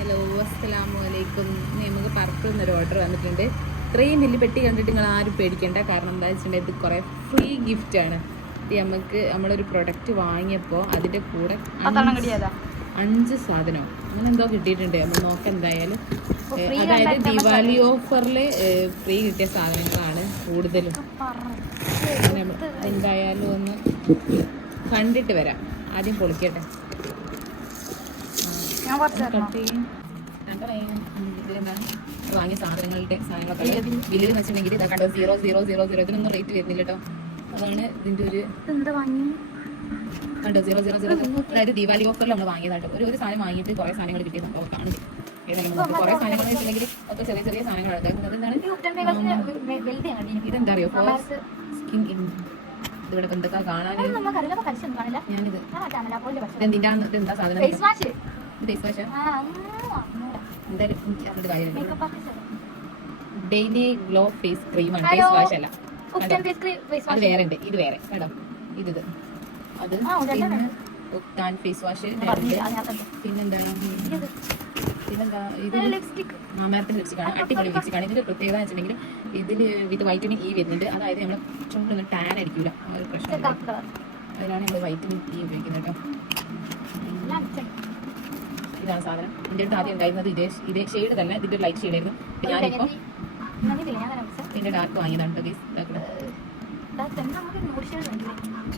Hello അസ്സലാമു അലൈക്കും. നമുക്ക് പർപ്പിൾ എന്നൊരു ഓർഡർ വന്നിട്ടുണ്ട്. ഇത്രയും വലിയ പെട്ടി കണ്ടിട്ട് നിങ്ങൾ ആരും പേടിക്കേണ്ട. കാരണം എന്താ വെച്ചിട്ടുണ്ടെങ്കിൽ ഇത് കുറേ ഫ്രീ ഗിഫ്റ്റ് ആണ്. ഇത് നമുക്ക് നമ്മളൊരു പ്രൊഡക്റ്റ് വാങ്ങിയപ്പോൾ അതിന്റെ കൂടെ അഞ്ച് സാധനം. അങ്ങനെ എന്തോ കിട്ടിയിട്ടുണ്ട്. നമ്മൾ നോക്ക എന്തായാലും. അതായത് ദീപാവലി ദിവാലി ഓഫറിൽ ഫ്രീ കിട്ടിയ സാധനങ്ങളാണ് കൂടുതലും. എന്തായാലും ഒന്ന് കണ്ടിട്ട് വരാം. ആദ്യം പൊളിക്കട്ടെ. ഞാൻ? വാങ്ങിയ സാധനങ്ങളുടെ സാധനങ്ങളൊക്കെ ബില്ലിൽ വെച്ചിട്ടുണ്ടെങ്കിൽ ഇതാ കണ്ടോ? സീറോ സീറോ സീറോ സീറോ ഇതിനൊന്നും റേറ്റ് വരുന്നില്ല കേട്ടോ. അതാണ് ഇതിന്റെ ഒരു എന്താ കണ്ടോ? സീറോ സീറോ സീറോ അതായത് ദീപാവലി ഓഫറിൽ നമ്മൾ വാങ്ങിയതായിട്ട് ഒരു ഒരു സാധനം വാങ്ങിയിട്ട് കുറെ സാധനങ്ങൾ കിട്ടിയത് നമുക്ക് നമുക്ക് കുറേ സാധനങ്ങൾ വെച്ചിട്ടുണ്ടെങ്കിൽ ഒക്കെ ചെറിയ ചെറിയ കണ്ടി ഇതെന്താ അറിയോ? സ്കിൻ എന്തൊക്കെ കാണാൻ ഞാനിത് ഇതെന്തിന്റെ ഇതെന്താ സാധനം? ഡെയിലി ഗ്ലോ ഫേസ് ക്രീമാണ് ഹലോ. ഫേസ് വാഷ് അല്ല. അത് വേറെ ഉണ്ട്. ഇത് വേറെ. കേട്ടോ ഇത് അത്. ഉക്താൻ ഫേസ് വാഷ് പിന്നെന്താണ്? പിന്നെന്താ? ഇത് ലിപ്സ്റ്റിക് മാമാരത്തിന്റെ ലിപ്സ്റ്റിക്കാണ് അടിപൊളി ലിപ്സ്റ്റിക്കാണ് ഇതിന്റെ പ്രത്യേകത എന്ന് വെച്ചിട്ടുണ്ടെങ്കിൽ ഇതിൽ വിത്ത് വൈറ്റമിൻ ഇ വരുന്നുണ്ട്. അതായത് നമ്മൾ ചുണ്ടൊന്നും ടാൻ ആയിരിക്കൂല ആ ഒരു പ്രശ്നം അതിനാണ് നമ്മൾ വൈറ്റമിൻ ഇ ഉപയോഗിക്കുന്നത് കേട്ടോ. ഇതാണ് സാധനം. എന്റെ അടുത്ത് ആദ്യം ഉണ്ടായിരുന്നത് ഇതേ ഇതേ ഷെയ്ഡ് തന്നെ ഇതിന്റെ ലൈറ്റ് ഷെയ്ഡ് ആയിരുന്നു. ഇപ്പൊ ഞാനിപ്പോ മിസ്സേ. ഡാർക്ക് വാങ്ങിയതാണ് കേട്ടോ ഗൈസ്.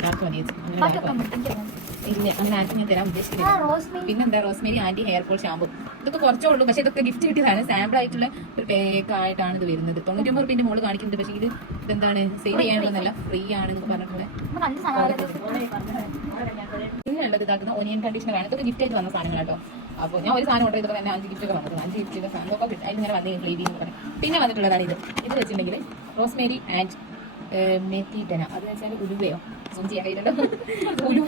ഡാർക്ക് മതി ചേച്ചി. അങ്ങനെ. ഇല്ല ആർക്കും ഞാൻ തരാൻ ഉദ്ദേശിക്കുന്നത് പിന്നെന്താ rosemary anti hair fall shampoo ഇതൊക്കെ കുറച്ചേ ഉള്ളൂ പക്ഷെ ഇതൊക്കെ ഗിഫ്റ്റ് കിട്ടിയതാണ്. സാമ്പിൾ ആയിട്ടുള്ള ഒരു പേക്ക് ആയിട്ടാണ് ഇത് വരുന്നത്. തൊണ്ണൂറ്റൊമ്പത് റുപ്യന്റെ മോൾ കാണിക്കുന്നുണ്ട്. പക്ഷെ ഇത് ഇതെന്താണ് സെയിൽ ചെയ്യാനുള്ളതല്ല ഫ്രീ ആണ് എന്ന് പറഞ്ഞിട്ടുള്ളത് പിന്നെ ഉള്ളത് ഇതാക്കുന്ന ഒനിയൻ കണ്ടീഷണർ ആണ്. ഇതൊക്കെ ഗിഫ്റ്റ് ആയിട്ട് വന്ന സാധനങ്ങൾ കേട്ടോ അപ്പോൾ ഞാൻ ഒരു സാധനം ഓർഡർ ചെയ്തപ്പോൾ തന്നെ അഞ്ച് ഗിഫ്റ്റ് ഒക്കെ വന്നത് അഞ്ച് ഗിഫ്റ്റ് ചെയ്ത സാധനം ഒക്കെ കിട്ടി. അതിന് ഇങ്ങനെ വന്ന് പിന്നെ വന്നിട്ടുള്ളതാണ് ഇത്. ഇത് വെച്ചിട്ടുണ്ടെങ്കിൽ റോസ്മേരി ആൻഡ് മെത്തിട്ടന അത് വെച്ചാൽ ഉലുവയോ? സൂം ചെയ്യാൻ കഴിയില്ലല്ലോ ഉലുവ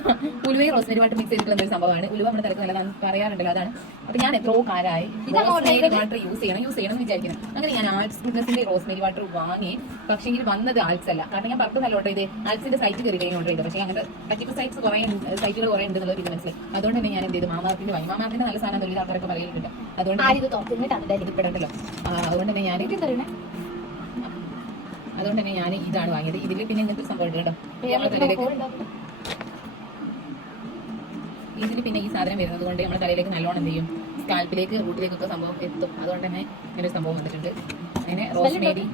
ഉലുവയും റോസ്മേരി മിക്സ് ചെയ്തിട്ടുള്ള ഒരു സംഭവമാണ്. ഉലുവ നമ്മുടെ തിരക്ക് നല്ലതാണ് പറയാറുണ്ടല്ലോ അതാണ്. അപ്പൊ ഞാൻ എത്രയോ കാലമായി റോസ്മേരി? വാട്ടർ യൂസ് ചെയ്യണം യൂസ് ചെയ്യണം എന്ന് വിചാരിക്കുന്നത് അങ്ങനെ ഞാൻ ആൾസ് ഫിറ്റ്നസിന്റെ റോസ്മേരി വാട്ടർ വാങ്ങി. പക്ഷേ എങ്കിൽ വന്നത് ആൾസ് അല്ല. കാരണം ഞാൻ നല്ല ഓർഡർ ചെയ്ത് ആൾസിന്റെ സൈറ്റ് കയറി കഴിഞ്ഞ് ഓർഡർ ചെയ്തത് പക്ഷേ അങ്ങനെ തട്ടിപ്പ് സൈറ്റ്സ് കുറേ സൈറ്റുകൾ കുറേ ഉണ്ട് എന്നുള്ളത് ഇത് മനസ്സിലായി. അതുകൊണ്ട് തന്നെ ഞാൻ എന്ത് ചെയ്തു? മാമാർത്തിന്റെ വാങ്ങി മാമാർത്തിന്റെ നല്ല സാധനം ഒരു ആൾക്കാരൊക്കെ പറയുന്നുണ്ട്. അതുകൊണ്ട് ഇത് തുറന്നിട്ടാണ് ഇത് പെടണ്ടല്ലോ അതുകൊണ്ട് തന്നെ ഞാൻ അതുകൊണ്ട് തന്നെ ഞാൻ ഇതാണ് വാങ്ങിയത്. ഇതിൽ പിന്നെ ഇങ്ങനത്തെ സംഭവം കേട്ടോ നമ്മുടെ തലയിലേക്ക് ഇതിൽ പിന്നെ ഈ സാധനം വരുന്നത് കൊണ്ട് നമ്മുടെ തലയിലേക്ക് നല്ലോണം എന്ത് ചെയ്യും? സ്കാൽപ്പിലേക്ക് റൂട്ടിലേക്കൊക്കെ സംഭവം എത്തും. അതുകൊണ്ട് തന്നെ ഇങ്ങനെ സംഭവം വന്നിട്ടുണ്ട്. അങ്ങനെ റോസ്മേരി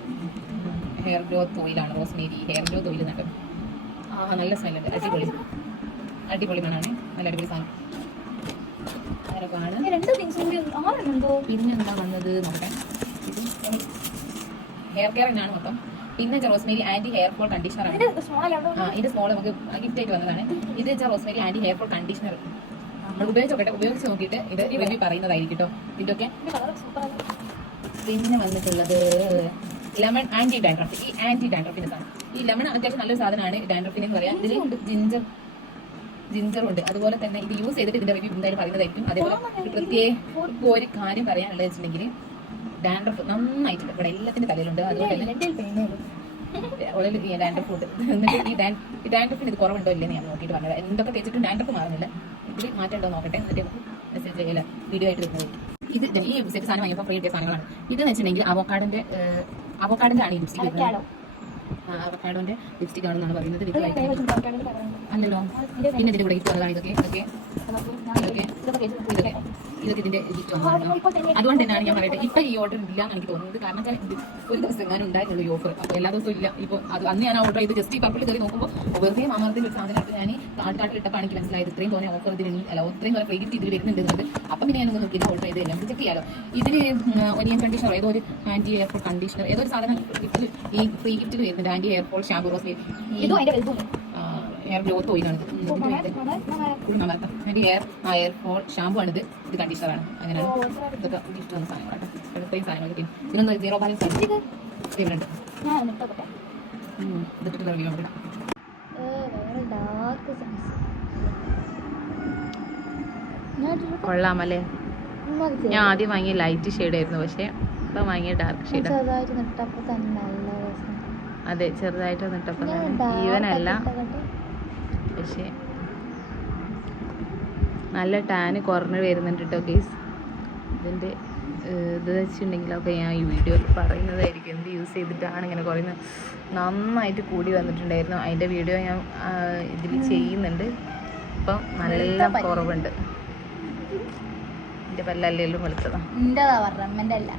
ഹെയർ ഗ്രോത്ത് ഓയിലാണ്. റോസ്മേരി ഹെയർ ഗ്രോത്ത് ഓയിൽ നല്ല ആ നല്ല സ്മെല്ലുണ്ട്. അടിപൊളി. അടിപൊളി മണമാണ്. നല്ല അടിപൊളി സാധനം. പിന്നെന്താ വന്നത്? നോക്കട്ടെ. ഇത് ഹെയർ കെയർ തന്നെയാണ് മൊത്തം. പിന്നെ rosemary anti hair fall conditioner ആണ്. ഇത് സ്മോൾ നമുക്ക് ഗിഫ്റ്റ് ആയിട്ട് വന്നതാണ്. ഇത് വെച്ചാൽ rosemary anti hair fall conditioner. നമ്മൾ ഉപയോഗിച്ച് നോക്കട്ടെ ഉപയോഗിച്ച് നോക്കിയിട്ട് ഇത് റിവ്യൂ പറയുന്നതായിരിക്കും കേട്ടോ ഇതൊക്കെ പിന്നെ വന്നിട്ടുള്ളത് ലെമൺ ആന്റി ഡാൻഡ്രഫ് ഈ ആന്റി ഡാൻഡ്രഫിന്റെ സാധനം. ഈ ലെമൺ അത്യാവശ്യം നല്ലൊരു സാധനമാണ് ഡാൻഡ്രഫിന് എന്ന് പറയാം. ഇതിൽ ജിഞ്ചർ ജിഞ്ചർ ഉണ്ട്. അതുപോലെ തന്നെ ഇത് യൂസ് ചെയ്തിട്ട് ഇതിന്റെ റിവ്യൂ എന്തായാലും പറയുന്നതായിരിക്കും. അതേപോലെ പ്രത്യേക ഒരു കാര്യം പറയാനുള്ളത് വെച്ചിട്ടുണ്ടെങ്കിൽ ഡാൻഡ്രഫ് നന്നായിട്ടുണ്ട്. ഇവിടെ എല്ലാത്തിന്റെ തലയിലുണ്ട്. പെണ്ണേ ഉള്ളിൽ ഡാൻഡ്രഫ് ഉണ്ട്. എന്നിട്ട് ഈ ഡാൻഡ്രഫിന് ഇത് കുറവുണ്ടോ ഇല്ലെന്ന് ഞാൻ നോക്കിയിട്ട് പറഞ്ഞത്. എന്തൊക്കെ തേച്ചിട്ടും ഡാൻഡ്രഫ് മാറുന്നില്ല. ഇതിൽ മാറ്റണ്ടോ നോക്കട്ടെ. എന്നിട്ട് മെസ്സേജ് ചെയ്യില്ല വീഡിയോ ആയിട്ട് വരുന്നത്. ഇത് ഈ സെറ്റ് സാധനം വാങ്ങിയപ്പോൾ ഫ്രീ കിട്ടിയ സാധനങ്ങളാണ്. ഇത് വെച്ചിട്ടുണ്ടെങ്കിൽ അവക്കാടിന്റെ അവക്കാടിന്റെ ആണ് ലിപ്സ്റ്റിക്. അവക്കാടോന്റെ ലിപ്സ്റ്റിക് ആണെന്നാണ് പറയുന്നത്. അല്ലല്ലോ. പിന്നെ ഇതിന്റെ കൂടെ ഇതൊക്കെ ഇതൊക്കെ ഇതൊക്കെ ഇതൊക്കെ. ഇതൊക്കെ ഇതിന്റെ അതുകൊണ്ട് തന്നെയാണ് ഞാൻ പറയട്ടെ ഇപ്പൊ ഈ ഓർഡർ ഇല്ല എന്ന് എനിക്ക് തോന്നുന്നത്. കാരണം ഒരു ദിവസം ഞാൻ ഉണ്ടായിരുന്നുള്ളൂ ഈ ഓഫർ അപ്പൊ എല്ലാ ദിവസവും ഇല്ല. ഇപ്പൊ അത് അന്ന് ഞാൻ ഓർഡർ ചെയ്ത് ജസ്റ്റ് ഈ പപ്പിൾ കയറി നോക്കുമ്പോൾ വെറുതെ മാമാർത്തിന്റെ ഒരു സാധനം ഞാൻ കാർഡ് കാർഡിൽ ഇട്ടപ്പോൾ എനിക്ക് മനസ്സിലായത്. ഇത്രയും തോന്നിയ ഓഫർ ഇതിന് അല്ല ഇത്രയും തോന്നിയ ക്രെഡിറ്റ് ഇതിൽ വരുന്നുണ്ട് അപ്പൊ പിന്നെ ഞാൻ നോക്കി ഓർഡർ ചെയ്ത് എല്ലാം ചെക്ക് ചെയ്യാലോ. ഇതിന് ഒനിയൻ കണ്ടീഷണർ ഏതോ ഒരു ആന്റി എയർപോൾ കണ്ടീഷണർ ഏതോ ഒരു സാധനം ഈ ഫ്രീ ഗിഫ്റ്റിൽ വരുന്നുണ്ട്. ആന്റി എയർപോൾ ഷാമ്പൂ ഇതും അതിന്റെ ഹെയർ ഗ്രോത്ത് ഓയിലാണ് anti hair hair fall shampoo ആണ് ഇത്. ഇത് കണ്ടീഷണറാണ് അങ്ങനെയാണ്. ഇതൊക്കെ വന്ന സാധനങ്ങളാണ് ഇത്രയും സാധനങ്ങൾ കിട്ടി ഇതിനൊന്നും സീറോ ബാലൻസ് ഇവരുണ്ട് ഞാൻ ഇട്ടോട്ടെ ഇതിട്ട് റിവ്യൂ ഞാൻ കൊള്ളാമല്ലേ? ഞാൻ ആദ്യം വാങ്ങിയ ലൈറ്റ് ഷെയ്ഡ് ആയിരുന്നു. പക്ഷേ ഇപ്പം വാങ്ങിയ ഡാർക്ക് ഷെയ്ഡ് അതെ ചെറുതായിട്ട് നിട്ടപ്പോ ഞാൻ പക്ഷേ നല്ല ടാന് കുറഞ്ഞ് വരുന്നുണ്ട് കേട്ടോ ഗീസ് ഇതിന്റെ ഇത് വെച്ചിട്ടുണ്ടെങ്കിൽ ഒക്കെ ഞാൻ ഈ വീഡിയോയിൽ പറയുന്നതായിരിക്കും എന്ത് യൂസ് ചെയ്തിട്ടാണ് ഇങ്ങനെ കുറയുന്നത്. നന്നായിട്ട് കൂടി വന്നിട്ടുണ്ടായിരുന്നു. അതിന്റെ വീഡിയോ ഞാൻ ഇതിൽ ചെയ്യുന്നുണ്ട്. ഇപ്പം നല്ല കുറവുണ്ട്. എന്റെ പല്ലല്ലേലും വെളുത്തതാണ് അല്ല